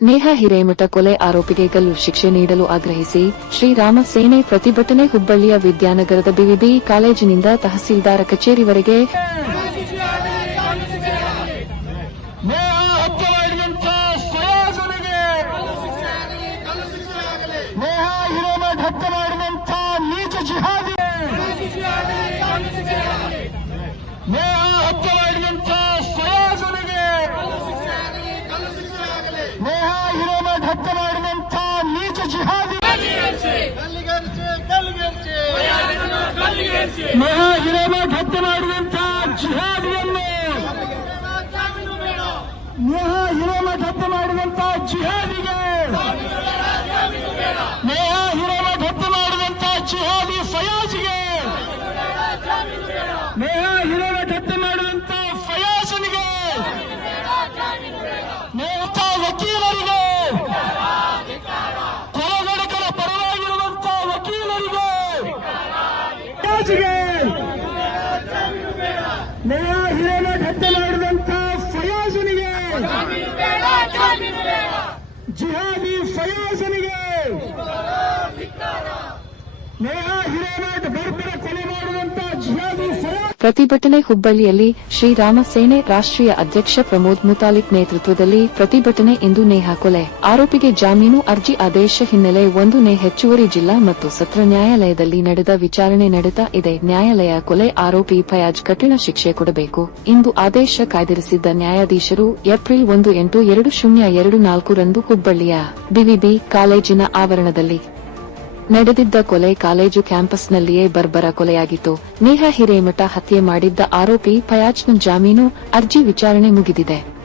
ನೇಹಾ ಹಿರೇಮಠ ಕೊಲೆ ಆರೋಪಿಗೆ ಗಲ್ಲು ಶಿಕ್ಷೆ ನೀಡಲು ಆಗ್ರಹಿಸಿ ಶ್ರೀರಾಮ ಸೇನೆ ಪ್ರತಿಭಟನೆ ಹುಬ್ಬಳ್ಳಿಯ ವಿದ್ಯಾನಗರದ ಬಿವಿಬಿ ಕಾಲೇಜಿನಿಂದ ತಹಸೀಲ್ದಾರ ಕಚೇರಿವರೆಗೆ ಹತ್ಯೆ ಮಾಡಿದಂತ ಸ್ವಯಾಸನಿಗೆ ನೇಹ ಹಿರೇಮಠ ಹತ್ಯೆ ಮಾಡಿದಂತ ನೀಚ ಜಿಹಾದಿ ನೇಹ ಹತ್ಯೆ ಮಾಡಿದಂತ ಸ್ವಯಾಸನಿಗೆ ನೇಹ ಹಿರೇಮಠ ಹತ್ಯೆ ಮಾಡಿದಂತ ನೀಚ ಜಿಹಾದಿ ಮಹಾ ಹಿರೇಮಠ ಹತ್ಯೆ ಮಾಡಿದಂತ ಜಿಹಾದಿಯನ್ನು ಮಹಾ ಹಿರೇಮಠ ಹತ್ಯೆ ಮಾಡಿದಂತ ಜಿಹಾದಿಗೆ ನೇಹ ಹಿರೇಮಠ ಹತ್ಯೆ ಮಾಡಿದಂತ ಜಿಹಾದಿ ಫಯಾಜ್ಗೆ ನೇಹ ಹಿರೇಮಠ ಹತ್ಯೆ ಮಾಡಿದಂತ ಫಯಾಜನಿಗೆ ನೇಹ ವಕೀಲರಿಗೆ ಕೊಲೆಗಡಕರ ಪರವಾಗಿರುವಂತ ವಕೀಲರಿಗೆ ಫಯಾಜ್ಗೆ ನೇಹ ಹಿರೇಮಠ ಹತ್ಯೆ ಮಾಡಿದಂತ ಫಯಾಜನಿಗೆ ಜಿಹಾದಿ ಫಯಾಜನಿಗೆ ನೇಹ ಹಿರೇಮಠ ಬರ್ಬರ ಕೊಲೆ ಮಾಡುವಂತ ಜಿಹಾದಿ ಫಯಾಜ್ ಪ್ರತಿಭಟನೆ ಹುಬ್ಬಳ್ಳಿಯಲ್ಲಿ ಶ್ರೀರಾಮ ಸೇನೆ ರಾಷ್ಟ್ರೀಯ ಅಧ್ಯಕ್ಷ ಪ್ರಮೋದ್ ಮುತಾಲಿಕ್ ನೇತೃತ್ವದಲ್ಲಿ ಪ್ರತಿಭಟನೆ ಇಂದು ನೇಹಾ ಕೊಲೆ. ಆರೋಪಿಗೆ ಜಾಮೀನು ಅರ್ಜಿ ಆದೇಶ ಹಿನ್ನೆಲೆ ಒಂದು ನೇ ಹೆಚ್ಚುವರಿ ಜಿಲ್ಲಾ ಮತ್ತು ಸತ್ರ ನ್ಯಾಯಾಲಯದಲ್ಲಿ ನಡೆದ ವಿಚಾರಣೆ ನಡೆದ ಇದೆ ನ್ಯಾಯಾಲಯ ಕೊಲೆ ಆರೋಪಿ ಫಯಾಜ್ ಕಠಿಣ ಶಿಕ್ಷೆ ಕೊಡಬೇಕು. ಇಂದು ಆದೇಶ ಕಾಯ್ದಿರಿಸಿದ್ದ ನ್ಯಾಯಾಧೀಶರು ಏಪ್ರಿಲ್ ಒಂದು ಎಂಟು ಎರಡು ಶೂನ್ಯ ಎರಡು ನಾಲ್ಕರಂದು ಹುಬ್ಬಳ್ಳಿಯ ಬಿವಿಬಿ ಕಾಲೇಜಿನ ಆವರಣದಲ್ಲಿ ನಡೆದಿದ್ದ ಕೊಲೆ ಕಾಲೇಜು ಕ್ಯಾಂಪಸ್ನಲ್ಲಿಯೇ ಬರ್ಬರ ಕೊಲೆಯಾಗಿತ್ತು. ನೇಹಾ ಹಿರೇಮಠ ಹತ್ಯೆ ಮಾಡಿದ್ದ ಆರೋಪಿ ಫಯಾಜ್ನ ಜಾಮೀನು ಅರ್ಜಿ ವಿಚಾರಣೆ ಮುಗಿದಿದೆ.